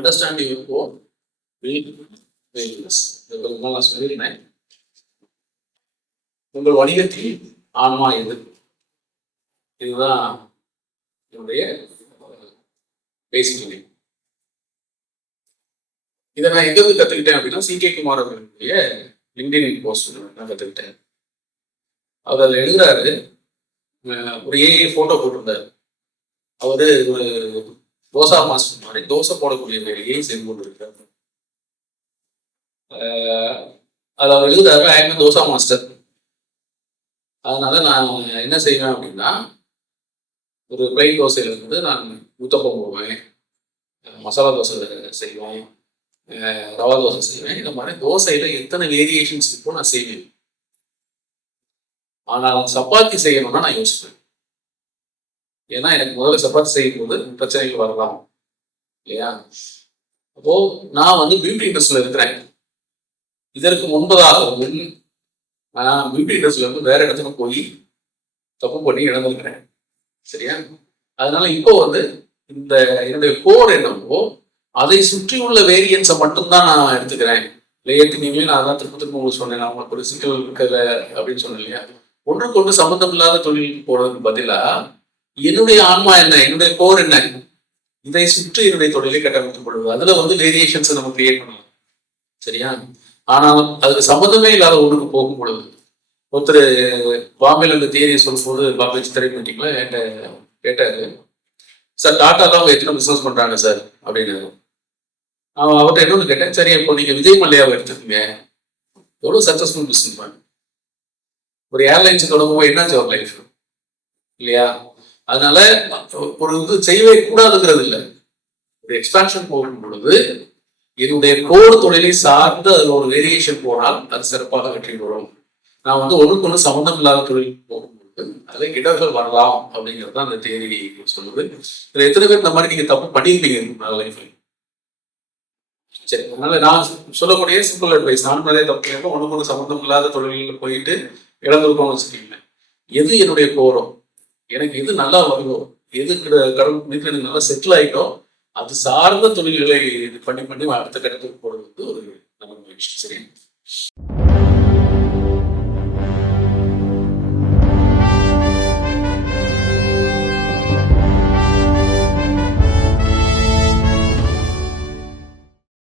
Understand your core will weightless. நான் சொல்லியிருந்தேன், உங்கள் வணிகத்தில் ஆன்மா எது? இதுதான் என்னுடைய பேசிக் லிங்க். இதை நான் எங்கிருந்து கற்றுக்கிட்டேன் அப்படின்னா, சி.கே. குமார் அவர்களுடைய லிங்க்டின் போஸ்ட் நான் கற்றுக்கிட்டேன். அவர் அதில் எழுதுறாரு, ஒரு ஏஐ ஃபோட்டோ போட்டிருந்தார். அவர் ஒரு தோசா மாஸ்டர் மாதிரி தோசை போடக்கூடிய வேலையை செய்து கொண்டிருக்கிறார். அதில் அவர் எழுதுறாரு, ஐஎம் தோசா மாஸ்டர். அதனால நான் என்ன செய்வேன் அப்படின்னா, ஒரு பிளைன் தோசையில இருந்து நான் ஊத்தப்பம் போடுவேன், மசாலா தோசை செய்வேன், ரவா தோசை செய்வேன். இந்த மாதிரி தோசையில எத்தனை வேரியேஷன்ஸ் இருக்கோ நான் செய்வேன். ஆனால் சப்பாத்தி செய்யணும்னா நான் யோசிப்பேன். ஏன்னா எனக்கு முதல்ல சப்பாத்தி செய்யும் போது பிரச்சனைகள் வரலாம் இல்லையா? அப்போ நான் பியூட்டி இண்டஸ்ட்ரியில இருக்கிறேன். இதற்கு முன்பதாகவும் நான் பியூட்டி இண்டஸ்ட்ரியில வேற இடத்துக்கு போய் தப்பு பண்ணி இழந்திருக்கிறேன். சரியா? அதனால இப்போ இந்த என்னுடைய கோர் என்னவோ அதை சுற்றி உள்ள வேரியன்ஸை மட்டும்தான் நான் எடுத்துக்கிறேன். ஏற்கனவே நான் தான் திரும்ப உங்களுக்கு சொன்னேன், நான் உங்களுக்கு ஒரு சிக்கல் இருக்கிற அப்படின்னு சொன்னேன் இல்லையா? ஒன்றுக்கு ஒன்று சம்பந்தம் இல்லாத தொழில் போறதுக்கு பதிலா என்னுடைய ஆன்மா என்ன, என்னுடைய கோர் என்ன, இதை சுற்றி என்னுடைய தொழிலை கட்டமைக்கப்படுவது. அதுல வேரியேஷன்ஸை நம்ம கிரியேட் பண்ணலாம். சரியா? ஆனால் அதுக்கு சம்பந்தமே இல்லாத ஒன்றுக்கு போகும் பொழுது, ஒருத்தர் பாம்பேல இந்த தியரியை சொல்லும் போது, பாம்பே சித்திரை மீட்டிங்ல என்கிட்ட கேட்டாரு, சார் டாட்டா தான் அவங்க எத்தனை பிசினஸ் பண்றாங்க சார் அப்படின்னு. அவர்கிட்ட என்னன்னு கேட்டேன், சரி இப்போ நீங்க விஜய் மல்லையாவை எடுத்துக்கீங்க, எவ்வளவு சக்சஸ்ஃபுல் பிசினஸ் மேன், ஒரு ஏர்லைன்ஸ் தொடங்கும்போது என்னாச்சு அவர் லைஃப் இல்லையா? அதனால ஒரு செய்யவே கூடாதுங்கிறது இல்லை. ஒரு எக்ஸ்பான்ஷன் போகும் பொழுது என்னுடைய கோர் தொழிலை சார்ந்து அதில் ஒரு வேரியேஷன் போனால் அது சிறப்பாக வெற்றி பெறும். நான் ஒன்றுக்கு ஒன்று சம்பந்தம் இல்லாத தொழில் போகும்பொழுது அதில் இடர்கள் வரலாம் அப்படிங்கிறது தான் அந்த தேரி சொல்லுது. இதுல எத்தனை பேர் இந்த மாதிரி நீங்க தப்பு பண்ணியிருப்பீங்க லைஃப்ல? சரி, அதனால நான் சொல்லக்கூடிய சிம்பிள் அட்வைஸ், நான் நிறைய தப்பு ஒன்றுக்கு ஒன்று சம்பந்தம் இல்லாத தொழில்களில் போயிட்டு இழந்திருக்கோம்னு வச்சுக்கீங்க. எது என்னுடைய கோரோ, எனக்கு எது நல்லா வருதோ, எது கடவுள் எனக்கு நல்லா செட்டில் ஆகிட்டோ, அது சார்ந்த தொழில்களை பண்ணி அடுத்த கட்டத்துக்கு போறது ஒரு நல்ல முயற்சி. சரி.